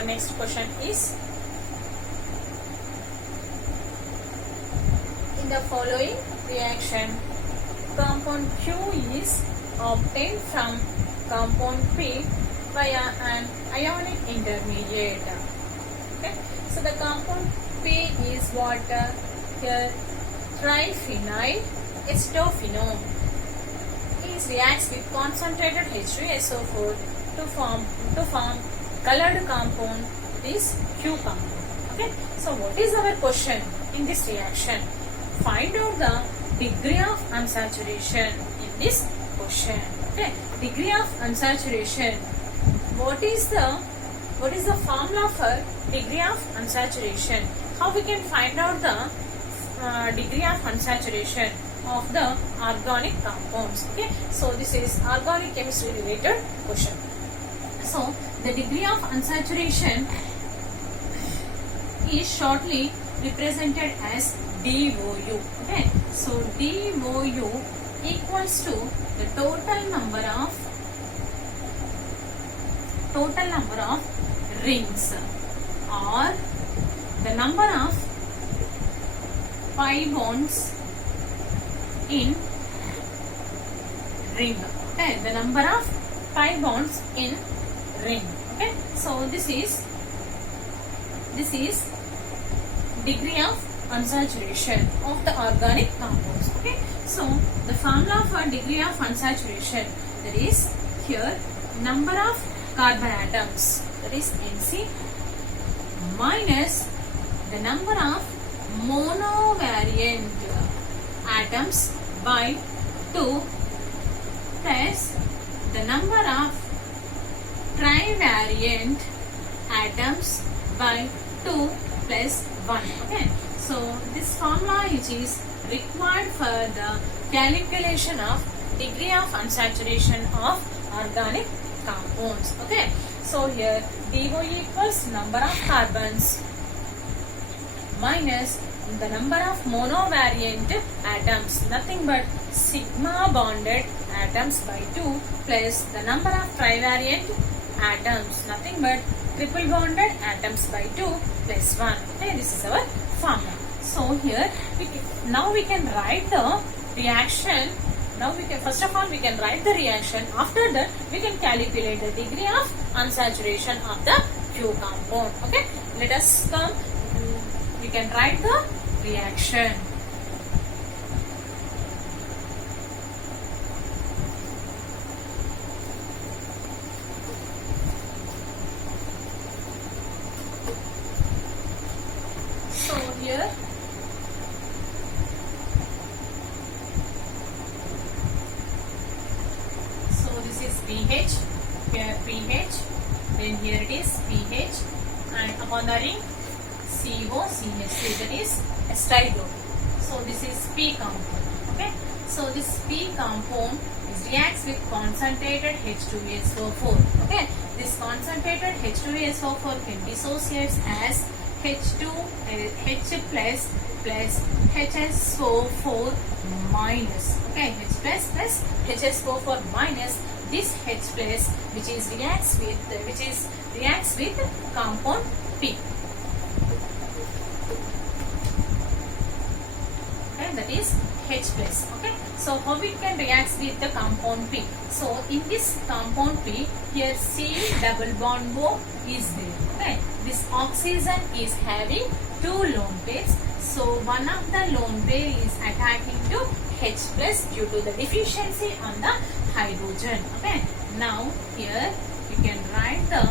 our next question is, in the following reaction, compound Q is obtained from compound P via an ionic intermediate. Okay, so the compound P is what? Here, triphenyl acetophenone. It reacts with concentrated H2SO4 to form colored compound, this Q compound. Okay, so what is our question in this reaction? Find out the degree of unsaturation in this question. Okay, degree of unsaturation. What is the formula for degree of unsaturation? How we can find out the degree of unsaturation of the organic compounds? Okay, so this is organic chemistry related question. So the degree of unsaturation is shortly represented as DOU. Okay, so DOU equals to the total number of rings, or the number of pi bonds in ring. Okay, the number of pi bonds in ring. Okay, so this is degree of unsaturation of the organic compounds. Okay, so the formula for degree of unsaturation, that is here number of carbon atoms, that is Nc, minus the number of monovariant atoms by 2 plus the number of trivariant atoms by 2 plus 1. Okay, so this formula which is required for the calculation of degree of unsaturation of organic compounds. Okay, so here DO equals number of carbons minus the number of monovariant atoms, nothing but sigma bonded atoms by 2 plus the number of trivariant atoms, nothing but triple bonded atoms by 2 plus 1. Okay, this is our formula. So here now we can write the reaction. Now first of all we can write the reaction. After that we can calculate the degree of unsaturation of the Q compound. Okay, let us come. We can write the reaction. So here this is pH, here pH, then here it is pH, and upon the ring COCH3, that is acetyl. So this is P compound. Okay, so this P compound reacts with concentrated H2SO4. Okay, this concentrated H2SO4 can dissociate as H2 H plus HSO4 minus. Okay, H plus HSO4 minus this H plus which reacts with compound P. Okay, that is H plus. Okay, so how it can react with the compound P? So in this compound P, here C double bond O is there. Okay, this oxygen is having 2 lone pairs. So one of the lone pair is attacking to H plus due to the deficiency on the hydrogen. Okay, now here you can write the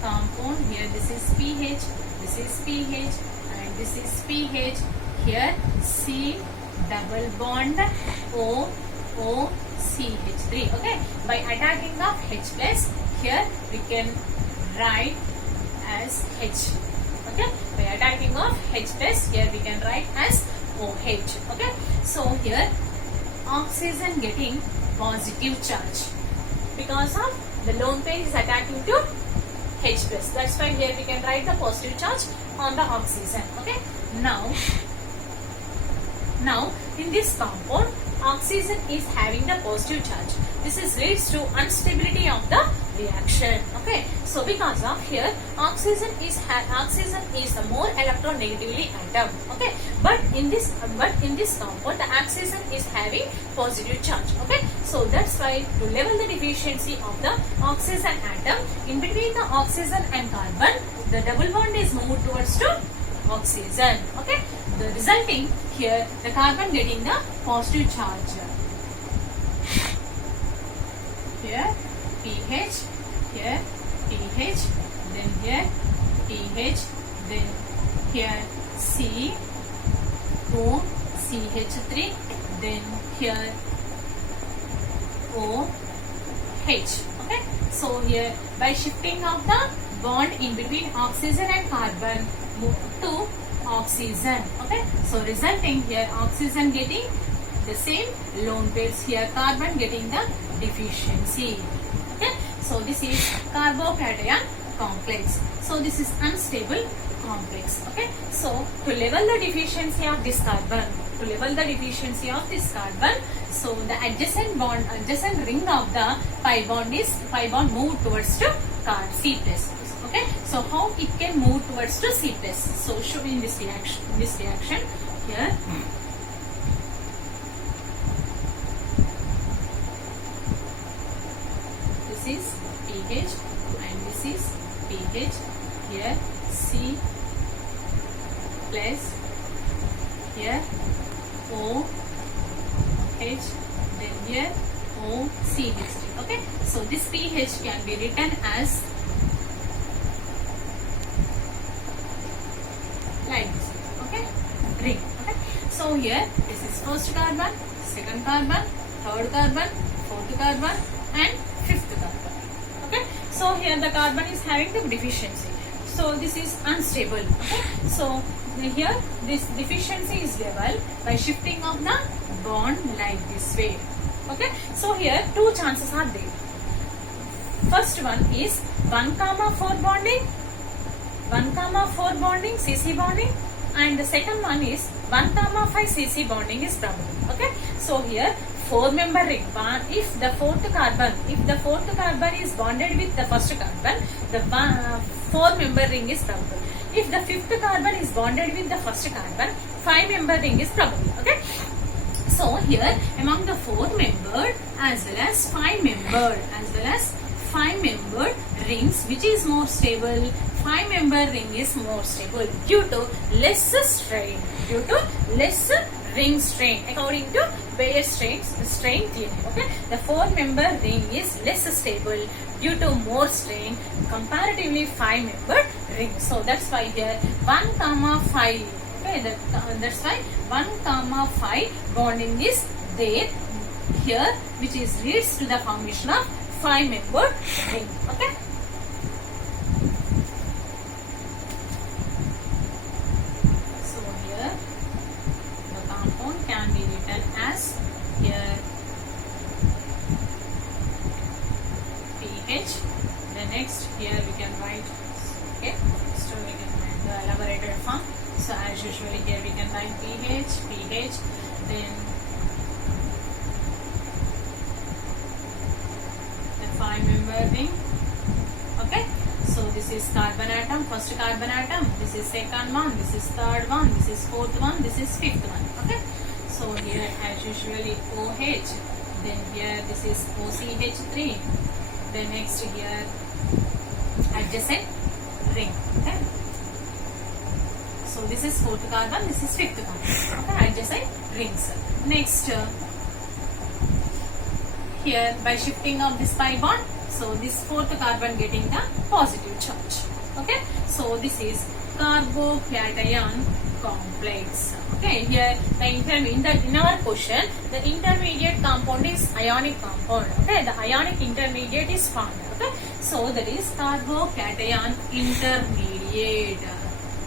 compound. Here this is pH, this is pH, and this is pH. Here C double bond O CH3. Okay, by attacking of H plus, here we can write as H. Okay, by attacking of H plus, here we can write as OH. Okay, so here oxygen getting positive charge because of the lone pair is attacking to H plus. That's why here we can write the positive charge on the oxygen. Okay, now in this compound, oxygen is having the positive charge. This is leads to instability of the reaction. Okay, so because of here oxygen is the more electronegatively atom. Okay, but in this compound the oxygen is having positive charge. Okay, so that's why to level the deficiency of the oxygen atom, in between the oxygen and carbon the double bond is moved towards to oxygen. Okay, the resulting here the carbon getting the positive charge. Here pH, here pH, then here pH, then here C, O, CH3, then here O, H. Okay, so here by shifting of the bond in between oxygen and carbon move to oxygen. Okay, so resulting here oxygen getting the same lone pairs, here carbon getting the deficiency. Okay, so this is carbocation complex. So this is unstable complex. Okay, so to level the deficiency of this carbon, so the adjacent ring of the pi bond moved towards to C plus. Okay, so how it can move towards to C plus? So shown in this reaction here. This is pH and this is pH. Here C plus, here O H, then here O CH3. Okay, so this pH can be written as like this. Okay, ring. Okay, so here this is first carbon, second carbon, third carbon, fourth carbon, and fifth carbon. Okay, so here the carbon is having the deficiency, so this is unstable. Okay, so here this deficiency is level by shifting of the bond like this way. Okay, so here two chances are there. First one is 1,4 bonding, 1,4 bonding, CC bonding, and the second one is 1,5 CC bonding is probable. Okay, so here 4-member ring. If the fourth carbon is bonded with the first carbon, the 4-member ring is probable. If the fifth carbon is bonded with the first carbon, 5-member ring is probable. Okay, so here among the 4-membered as well as 5-membered rings, which is more stable? 5-member ring is more stable due to less strain, ring strain according to Bayer strain theory. Okay, the 4-member ring is less stable due to more strain comparatively 5-membered ring. So that's why here 1,5. Okay, that's why 1,5 bonding is there here, which is leads to the formation of 5-membered ring. Okay. So here the compound can be written as here pH. The next here we can write. Okay, so we can write the elaborated form. So as usually here we can write pH, then the 5-member ring. Okay, so this is carbon atom, first carbon atom, this is second one, this is third one, this is fourth one, this is fifth one. Okay, so here as usually OH, then here this is OCH3, then next here adjacent ring. Okay, so this is fourth carbon, this is fifth carbon. Okay, adjacent rings. Next here by shifting of this pi bond, so this fourth carbon getting the positive charge. Okay, so this is carbocation complex. Okay, here the in our question the intermediate compound is ionic compound. Okay, the ionic intermediate is found. Okay, so that is carbocation intermediate.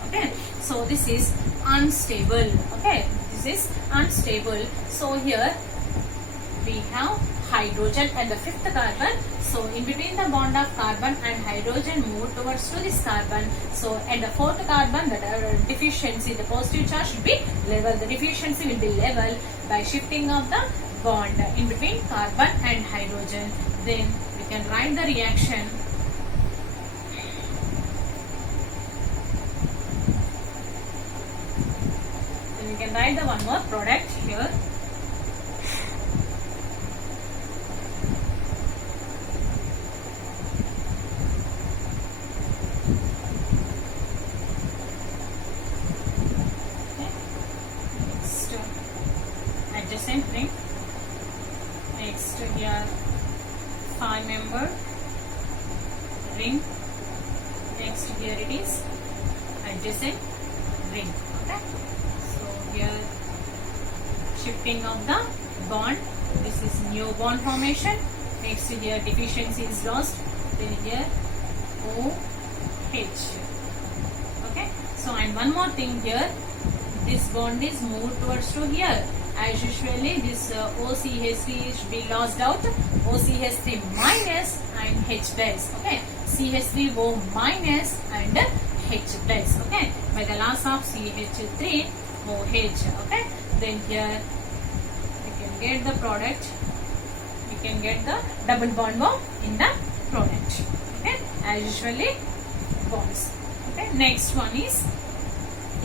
Okay, so this is unstable. Okay, this is unstable. So here we have hydrogen and the fifth carbon. So in between the bond of carbon and hydrogen move towards to this carbon. So and the fourth carbon, the deficiency, the positive charge should be level. The deficiency will be level by shifting of the bond in between carbon and hydrogen. Then we can write the reaction. Then we can write the one more product here. Adjacent ring. Next here 5-member ring. Next here it is adjacent ring. Okay. So here shifting of the bond. This is new bond formation. Next here deficiency is lost. Then here OH. Okay. So and one more thing here. This bond is moved towards to here. As usually this OCH3 should be lost out. OCH3 minus and H plus. Okay. CH3O minus and H plus. Okay. By the loss of CH3 OH. Okay. Then here we can get the product. We can get the double bond in the product. Okay. As usually bonds. Okay. Next one is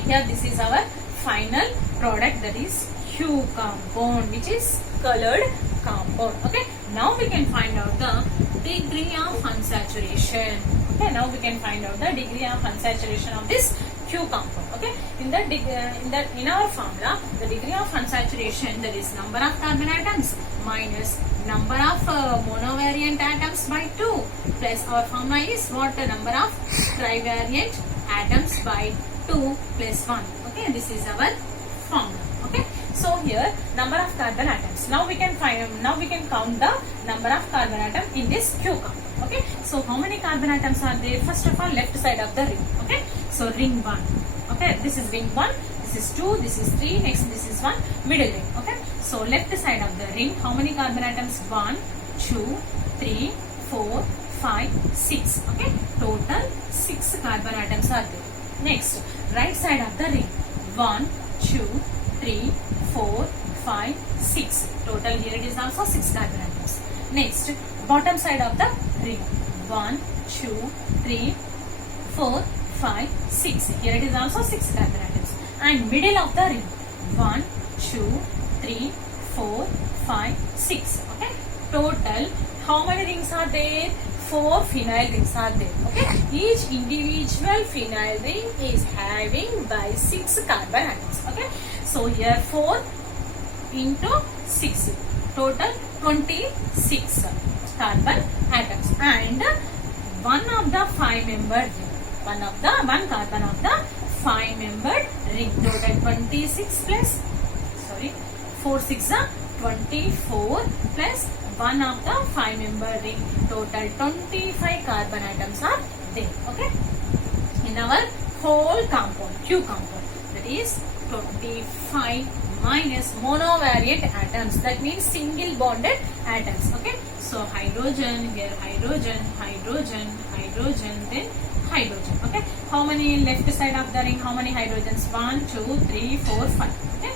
here. This is our final product, that is Q compound, which is colored compound. Okay. Now we can find out the degree of unsaturation. Okay. Now we can find out the degree of unsaturation of this Q compound. Okay. In our formula, the degree of unsaturation, that is number of carbon atoms minus number of monovariant atoms by 2 plus our formula is what? The number of trivariant atoms by 2 plus 1. Okay. This is our formula. Okay. So here number of carbon atoms. Now we can count the number of carbon atom in this Q compound. Okay. So how many carbon atoms are there? First of all, left side of the ring. Okay. So ring 1. Okay. This is ring 1. This is 2. This is 3. Next this is 1. Middle ring. Okay. So left side of the ring, how many carbon atoms? 1, 2, 3, 4, 5, 6. Okay. Total 6 carbon atoms are there. Next, right side of the ring, 1, 2, 3, 4, 5, 6. Total here it is also 6 carbon atoms. Next, bottom side of the ring, 1, 2, 3, 4, 5, 6. Here it is also 6 carbon atoms. And middle of the ring, 1, 2, 3, 4, 5, 6. Okay. Total, how many rings are there? 4 phenyl rings are there. Okay. Each individual phenyl ring is having by 6 carbon atoms. Okay. So here 4 into 6. Total 26 carbon atoms. And one of the 5-membered ring. One carbon of the 5-membered ring. Total 26 plus 4 6 are 24 plus 1 of the 5-member ring. Total 25 carbon atoms are there. Okay. In our whole compound, Q compound, that is 25 minus monovariant atoms. That means single bonded atoms. Okay. So hydrogen, here hydrogen, hydrogen, hydrogen, then hydrogen. Okay. How many left side of the ring? How many hydrogens? 1, 2, 3, 4, 5. Okay.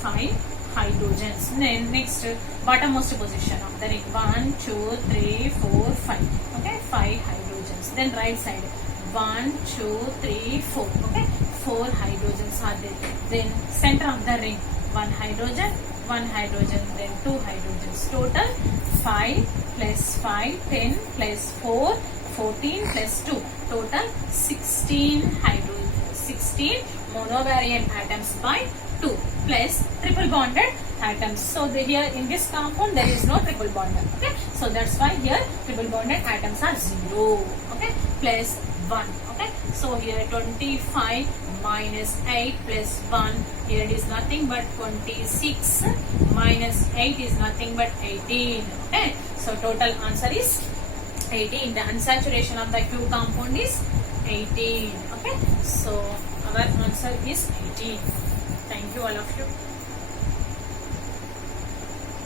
5 hydrogens. Then next bottommost position of the ring, 1, 2, 3, 4, 5. Okay, 5 hydrogens. Then right side, 1, 2, 3, 4. Okay, 4 hydrogens are there. Then center of the ring, 1 hydrogen, 1 hydrogen, then 2 hydrogens. Total 5 plus 5, 10 plus 4, 14 plus 2. Total 16 hydrogens. 16 monovariant atoms by 2 plus triple bonded atoms. So here in this compound there is no triple bond. Okay. So that's why here triple bonded atoms are 0. Okay. Plus 1. Okay. So here 25 minus 8 plus 1. Here it is nothing but 26 minus 8 is nothing but 18. Okay. So total answer is 18. The unsaturation of the Q compound is 18. Okay. So our answer is 18. Thank you all of you.